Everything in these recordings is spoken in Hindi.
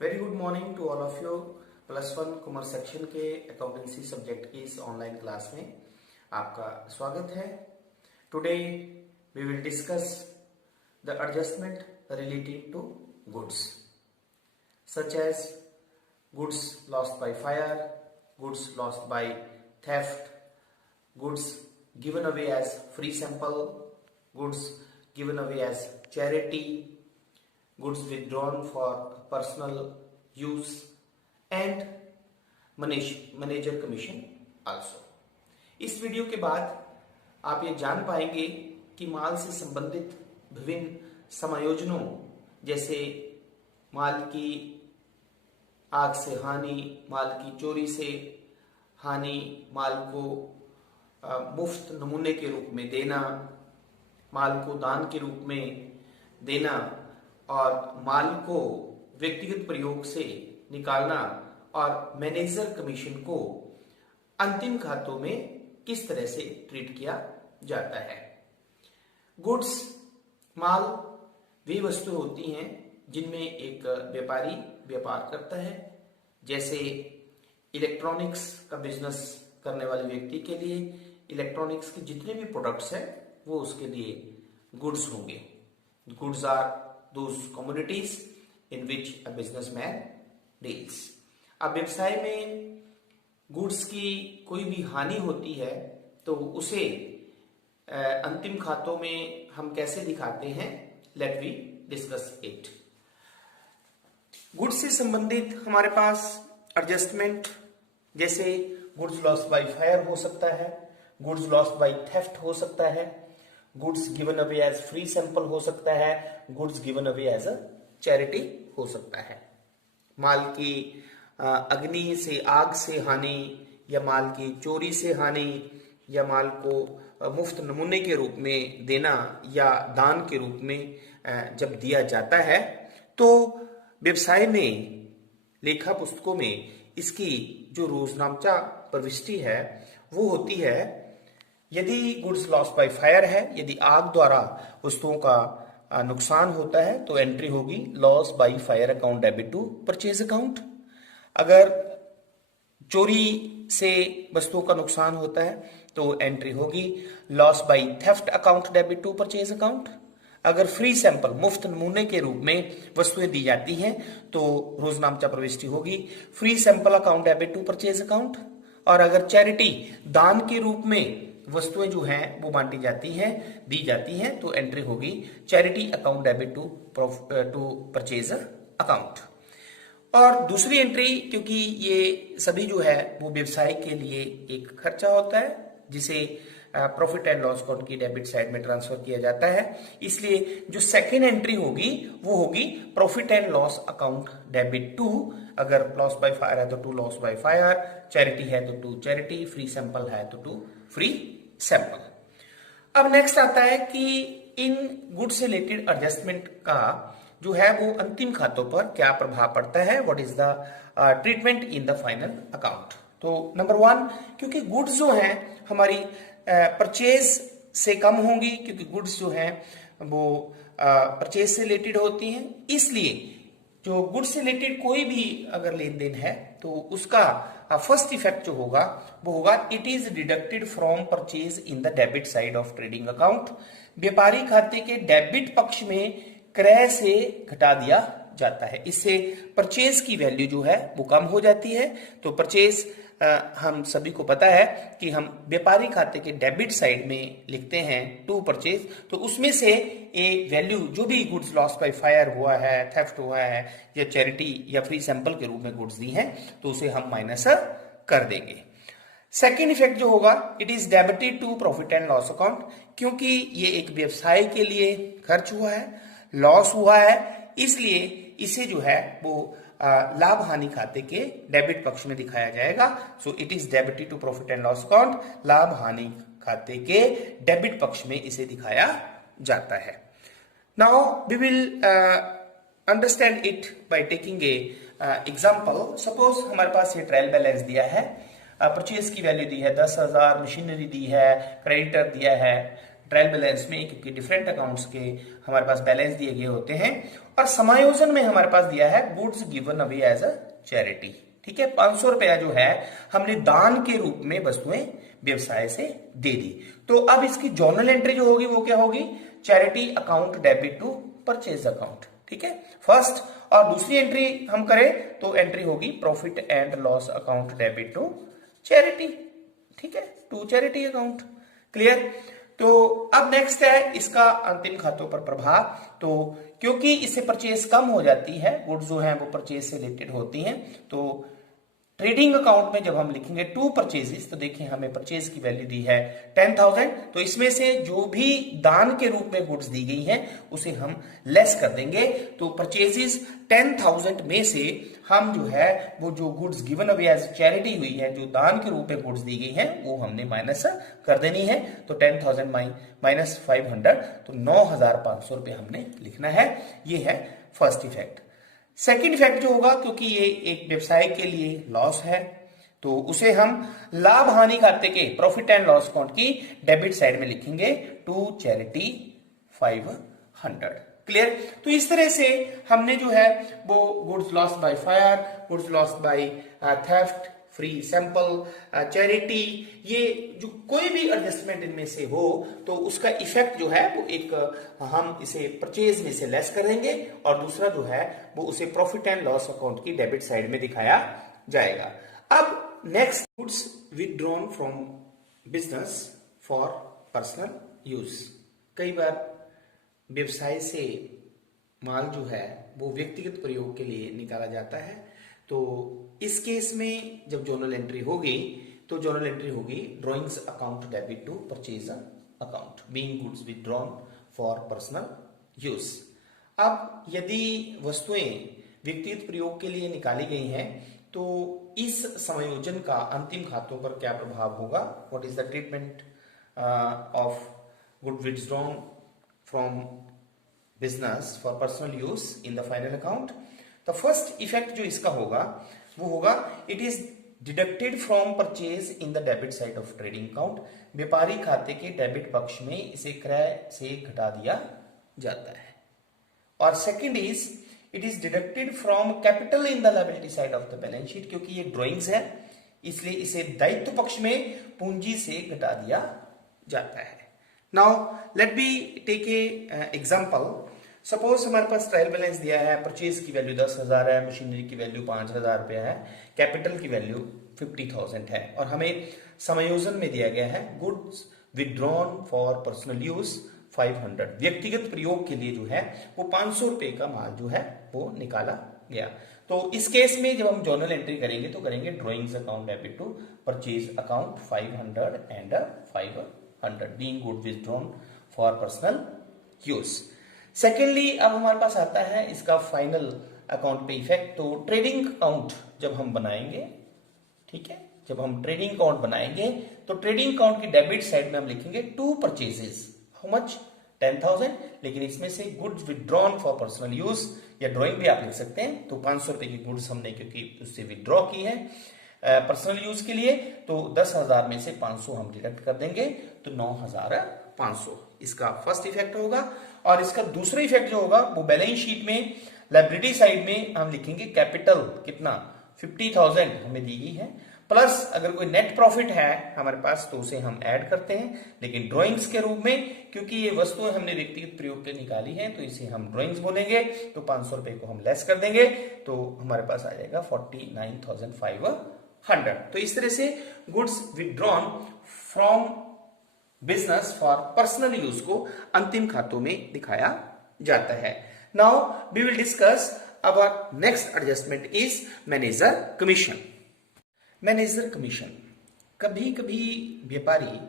Very good morning to all of you. +1 commerce section के अकाउंटेंसी सब्जेक्ट की इस ऑनलाइन क्लास में आपका स्वागत है। Today we will discuss the adjustment related to goods such as goods lost by fire, goods lost by theft, goods given away as free sample, goods given away as charity, goods withdrawn for personal use and manager commission also। इस वीडियो के बाद आप ये जान पाएंगे कि माल से संबंधित विभिन्न समायोजनों जैसे माल की आग से हानि, माल की चोरी से हानि, माल को मुफ्त नमूने के रूप में देना, माल को दान के रूप में देना और माल को व्यक्तिगत प्रयोग से निकालना और मैनेजर कमीशन को अंतिम खातों में किस तरह से ट्रीट किया जाता है। गुड्स माल वे वस्तु होती हैं जिनमें एक व्यापारी व्यापार करता है। जैसे इलेक्ट्रॉनिक्स का बिजनेस करने वाले व्यक्ति के लिए इलेक्ट्रॉनिक्स के जितने भी प्रोडक्ट्स हैं वो उसके लिए गुड्स होंगे। Goods are those commodities in which a businessman deals. अब व्यवसाय में गुड्स की कोई भी हानि होती है तो उसे अंतिम खातों में हम कैसे दिखाते हैं, let we discuss it. Goods से संबंधित हमारे पास एडजस्टमेंट जैसे गुड्स लॉस्ट बाय फायर हो सकता है, गुड्स लॉस्ट बाय थेफ्ट हो सकता है, goods given away as free sample हो सकता है, goods given away as a charity हो सकता है। माल की अग्नि से, आग से हानि या माल की चोरी से हानि या माल को मुफ्त नमूने के रूप में देना या दान के रूप में जब दिया जाता है तो व्यवसाय में लेखा पुस्तकों में इसकी जो रोजनामचा प्रविष्टि है वो होती है। यदि गुड्स लॉस्ट बाय फायर है, यदि आग द्वारा वस्तुओं का नुकसान होता है तो एंट्री होगी loss by fire account debit to purchase account. अगर चोरी से वस्तुओं का नुकसान होता है तो एंट्री होगी loss by theft account debit to purchase account. अगर फ्री सैंपल मुफ्त नमूने के रूप में वस्तुएं दी जाती हैं तो रोजनामचा प्रविष्टि होगी free sample account debit to purchase account. और अगर चैरिटी दान के रूप में वस्तुएं जो हैं वो बांटी जाती हैं, दी जाती हैं तो एंट्री होगी charity account debit to purchase account. और दूसरी एंट्री, क्योंकि ये सभी जो है वो व्यवसाय के लिए एक खर्चा होता है जिसे प्रॉफिट एंड लॉस अकाउंट की डेबिट साइड में ट्रांसफर किया जाता है, इसलिए जो सेकेंड एंट्री होगी वो होगी profit and loss account debit to. अगर लॉस बाय फायर है तो to loss by fire, charity है तो टू चैरिटी, फ्री सैंपल है तो टू फ्री सैंपल। अब नेक्स्ट आता है कि इन गुड से रिलेटेड एडजस्टमेंट का जो है वो अंतिम खातों पर क्या प्रभाव पड़ता है, what is the treatment in the final account. तो नंबर 1, क्योंकि गुड्स जो हैं हमारी परचेज से कम होंगी, क्योंकि गुड्स जो हैं वो परचेज से रिलेटेड होती हैं, इसलिए जो गुड्स से रिलेटेड कोई भी अगर लेन देन है तो उसका फर्स्ट इफेक्ट जो होगा वो होगा it is deducted from purchase in the debit side of trading account. व्यापारी खाते के डेबिट पक्ष में क्रय से घटा दिया जाता है। इससे परचेज की वैल्यू जो है वो कम हो जाती है। तो परचेज हम सभी को पता है कि हम व्यापारी खाते के डेबिट साइड में लिखते हैं टू परचेज, तो उसमें से ए वैल्यू जो भी गुड्स लॉस बाय फायर हुआ है, थेफ्ट हुआ है या चैरिटी या फ्री सैंपल के रूप में गुड्स दी हैं तो उसे हम माइनस कर देंगे। सेकेंड इफेक्ट जो होगा it is debited to profit and loss account, क्योंकि ये एक व्यवसाय के लिए खर्च हुआ है, लॉस हुआ है, इसलिए इसे जो है वो लाभ हानि खाते के डेबिट पक्ष में दिखाया जाएगा। So it is debited to profit and loss account, लाभ हानि खाते के डेबिट पक्ष में इसे दिखाया जाता है। Now we will understand it by taking a example. Suppose हमारे पास ये ट्रायल बैलेंस दिया है, परचेज की वैल्यू दी है 10,000, मशीनरी दी है, क्रेडिटर दिया है ट्रायल बैलेंस में, क्योंकि डिफरेंट अकाउंट्स के हमारे पास बैलेंस दिए गए होते हैं। और समायोजन में हमारे पास दिया है goods given away as a charity. ठीक है, 500 रुपया जो है हमने दान के रूप में वस्तुएं व्यवसाय से दे दी। तो अब इसकी जर्नल एंट्री जो होगी वो क्या होगी, charity account debit to purchase account. ठीक है, फर्स्ट। और दूसरी एंट्री हम करें तो एंट्री होगी profit and loss account debit to charity. ठीक है, टू चैरिटी अकाउंट। क्लियर। तो अब नेक्स्ट है इसका अंतिम खातों पर प्रभाव। तो क्योंकि इससे परचेज कम हो जाती है, गुड्स जो है वो परचेज से रिलेटेड होती हैं, तो ट्रेडिंग अकाउंट में जब हम लिखेंगे टू परचेजेस, तो देखिए हमें परचेज की वैल्यू दी है 10,000, तो इसमें से जो भी दान के रूप में गुड्स दी गई हैं उसे हम लेस कर देंगे। तो परचेजेस 10,000 में से हम जो है वो जो goods given away as charity हुई है, जो दान के रूप में गुड्स दी गई हैं, वो हमने माइनस कर देनी है। तो 10,000 माइनस 500, तो 9,500 रुपये हमने लिखना है। ये है फर्स्ट इफेक्ट। सेकंड इफेक्ट जो होगा, क्योंकि ये एक व्यवसाय के लिए लॉस है, तो उसे हम लाभ हानि खाते के प्रॉफिट एंड लॉस अकाउंट की डेबिट साइड में लिखेंगे टू चैरिटी 500। क्लियर। तो इस तरह से हमने जो है वो goods lost by fire, goods lost by theft, free sample, charity, ये जो कोई भी एडजस्टमेंट इनमें से हो तो उसका इफेक्ट जो है वो एक हम इसे परचेज में से लेस कर देंगे, और दूसरा जो है वो उसे प्रॉफिट एंड लॉस अकाउंट की डेबिट साइड में दिखाया जाएगा। अब next, goods withdrawn from business for personal use. कई बार व्यवसाय से माल जो है वो व्यक्तिगत प्रयोग के लिए निकाला जाता है, तो इस केस में जब जर्नल एंट्री होगी तो जर्नल एंट्री होगी drawings account debit to purchase account being goods withdrawn for personal use. अब यदि वस्तुएं व्यक्तिगत प्रयोग के लिए निकाली गई हैं तो इस समायोजन का अंतिम खातों पर क्या प्रभाव होगा, what is the treatment of good withdrawn from business for personal use in the final account. The first effect जो इसका होगा वो होगा it is deducted from purchase in the debit side of trading account. व्यापारी खाते के डेबिट पक्ष में इसे क्रय से घटा दिया जाता है। और second is it is deducted from capital in the liability side of the balance sheet. क्योंकि ये ड्रॉइंग्स है इसलिए इसे दायित्व पक्ष में पूंजी से घटा दिया जाता है। Now let be take a example. Suppose हमारे पास ट्रायल बैलेंस दिया है, परचेज की वैल्यू 10,000 है, मशीनरी की वैल्यू 5,000 रुपया है, कैपिटल की वैल्यू 50,000 है, और हमें समायोजन में दिया गया है goods withdrawn for personal use 500। व्यक्तिगत प्रयोग के लिए जो है वो 500 रुपए का माल जो है वो निकाला गया। तो इस केस में जब हम जर्नल एंट्री करेंगे तो करेंगे drawings account debit to purchase account 500 and 500 being good withdrawn for personal use. Secondly अब हमारे पास आता है इसका फाइनल अकाउंट पे इफेक्ट। तो ट्रेडिंग अकाउंट जब हम बनाएंगे, ठीक है, जब हम ट्रेडिंग अकाउंट बनाएंगे तो ट्रेडिंग अकाउंट की डेबिट साइड में हम लिखेंगे टू परचेजेस। हाउ मच, 10,000, लेकिन इसमें से goods withdrawn for personal use, या ड्रॉइंग भी आप लिख सकते हैं। तो 500 रुपए की गुड्स हमने क्योंकि उससे विथड्रॉ की है पर्सनल यूज के लिए, तो 10,000 में से 500 हम डिडक्ट कर देंगे, तो 9,500 इसका फर्स्ट इफेक्ट होगा। और इसका दूसरा इफेक्ट जो होगा वो बैलेंस शीट में लायबिलिटी साइड में हम लिखेंगे कैपिटल कितना 50,000 हमें दी गई है, प्लस अगर कोई नेट प्रॉफिट है हमारे पास तो उसे हम ऐड करते हैं, लेकिन ड्राइंग्स के रूप में क्योंकि ये वस्तुएं हमने व्यक्तिगत प्रयोग के निकाली है तो इसे हम ड्राइंग्स बोलेंगे, तो 500 रुपए को हम लेस कर देंगे, तो हमारे पास आ जाएगा 49,500। तो इस तरह से goods withdrawn from business for personal use को अंतिम खातों में दिखाया जाता है। Now we will discuss our next adjustment is manager commission. Manager commission, कभी कभी व्यापारी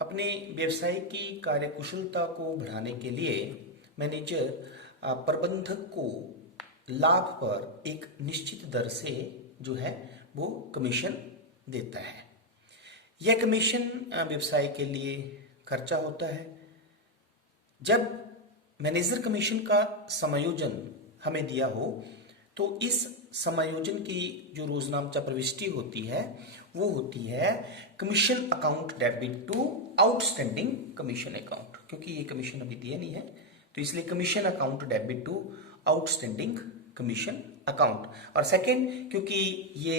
अपने व्यवसाय की कार्यकुशलता को बढ़ाने के लिए मैनेजर प्रबंधक को लाभ पर एक निश्चित दर से जो है वो कमीशन देता है। यह कमीशन व्यवसाय के लिए खर्चा होता है। जब मैनेजर कमीशन का समायोजन हमें दिया हो तो इस समायोजन की जो रोजनामचा प्रविष्टि होती है वो होती है commission account debit to outstanding commission account, क्योंकि ये कमीशन अभी दिया नहीं है तो इसलिए commission account debit to outstanding commission account. और सेकंड, क्योंकि ये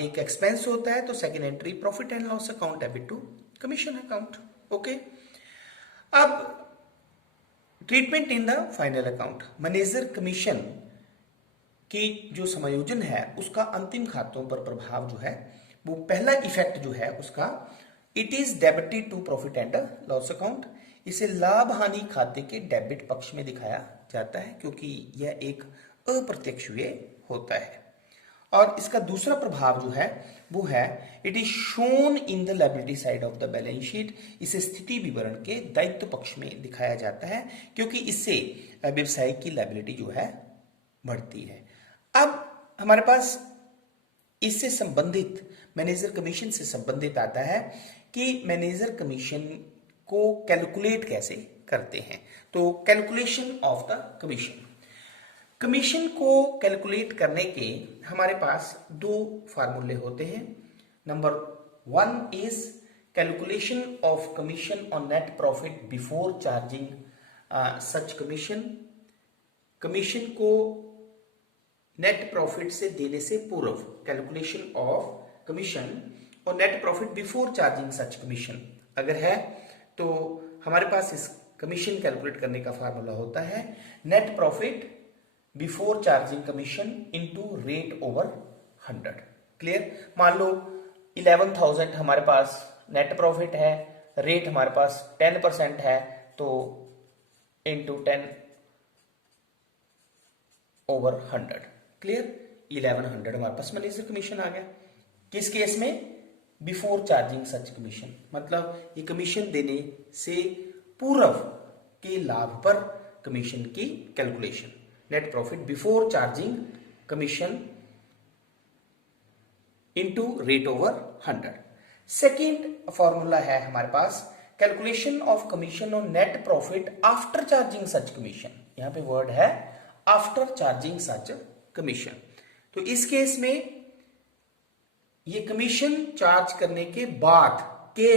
एक एक्सपेंस होता है तो second entry profit and loss account debit to commission account. Okay, अब treatment in the final account. Manager commission की जो समायोजन है उसका अंतिम खातों पर प्रभाव जो है वो पहला इफेक्ट जो है उसका it is debited to profit and loss account. इसे लाभ हानि खाते के डेबिट पक्ष में दिखाया जाता है क्योंकि यह एक अप्रत्यक्ष व्यय होता है। और इसका दूसरा प्रभाव जो है वो है it is shown in the liability side of the balance sheet. इसे स्थिति विवरण के दायित्व पक्ष में दिखाया जाता है क्योंकि इससे व्यवसाय की लायबिलिटी जो है बढ़ती है। अब हमारे पास इससे संबंधित मैनेजर कमीशन से संबंधित आता है कि मैनेजर कमीशन को कैलकुलेट कैसे करते हैं। तो calculation of the commission, commission को कैलकुलेट करने के हमारे पास दो फार्मूले होते हैं। Number 1 is calculation of commission on net profit before charging such commission. Commission को नेट प्रॉफिट से देने से पूर्व, कैलकुलेशन ऑफ कमीशन और net profit before charging such commission अगर है तो हमारे पास इस कमीशन कैलकुलेट करने का फार्मूला होता है net profit before charging commission into rate over 100। Clear? मान लो 11,000 हमारे पास नेट प्रॉफिट है, रेट हमारे पास 10% है तो इनटू 10 ओवर 100। क्लियर? 1100 हमारे पास मैनेजर कमीशन आ गया। किस केस में? बिफोर चार्जिंग सच कमीशन, मतलब ये कमीशन देने से पूर्व के लाभ पर कमीशन की calculation, net profit before charging commission into rate over 100। Second formula है हमारे पास calculation of commission on net profit after charging such commission. यहां पे वर्ड है आफ्टर चार्जिंग सच कमीशन। तो इस केस में ये कमीशन चार्ज करने के बाद के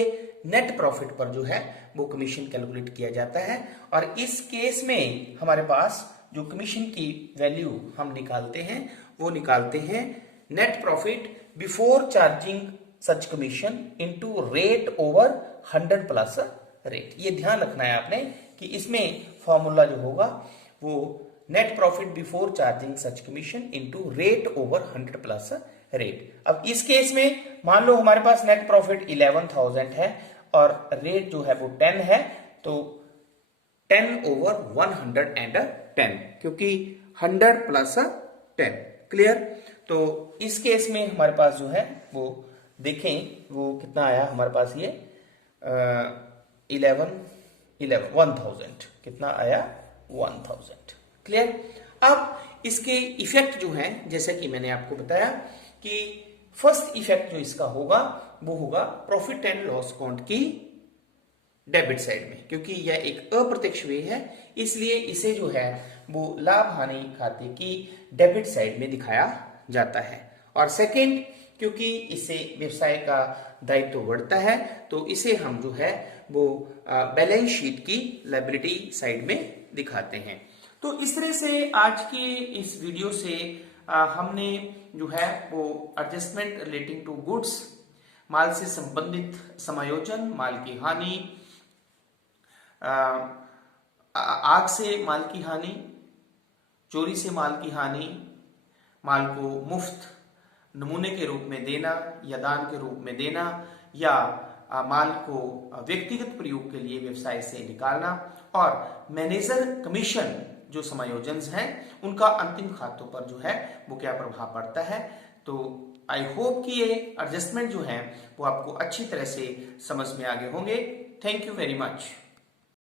नेट प्रॉफिट पर जो है वो कमीशन कैलकुलेट किया जाता है। और इस केस में हमारे पास जो कमीशन की वैल्यू हम निकालते हैं वो निकालते हैं net profit before charging such commission into rate over 100 plus rate. ये ध्यान रखना है आपने कि इसमें फॉर्मूला जो होगा वो net profit before charging such commission into rate over 100 plus rate. अब इस केस में मान लो हमारे पास नेट प्रॉफिट 11,000 है और रेट जो है वो 10 है तो 10 ओवर 110 क्योंकि 100 प्लस 10। क्लियर? तो इस केस में हमारे पास जो है वो देखें वो कितना आया हमारे पास ये 1000 कितना आया 1000। क्लियर? अब इसके इफेक्ट जो है जैसे कि मैंने आपको बताया कि फर्स्ट इफेक्ट जो इसका होगा वो होगा प्रॉफिट एंड लॉस अकाउंट की डेबिट साइड में, क्योंकि यह एक अप्रत्यक्ष व्यय है इसलिए इसे जो है वो लाभ हानि खाते की डेबिट साइड में दिखाया जाता है। और सेकंड, क्योंकि इससे व्यवसाय का दायित्व बढ़ता है तो इसे हम जो है वो बैलेंस शीट की लायबिलिटी साइड में दिखाते हैं। तो इस तरह से आज के इस वीडियो से हमने जो है वो एडजस्टमेंट रिलेटिंग टू गुड्स, माल से संबंधित समायोजन, माल की हानि, आग से माल की हानि, चोरी से माल की हानि, माल को मुफ्त नमूने के रूप में देना या दान के रूप में देना, या माल को व्यक्तिगत प्रयोग के लिए व्यवसाय से निकालना, और मैनेजर कमीशन जो समायोजन हैं उनका अंतिम खातों पर जो है वो क्या प्रभाव पड़ता है। तो आई होप कि ये एडजस्टमेंट जो है वो आपको अच्छी तरह से समझ में आ गए होंगे। Thank you very much.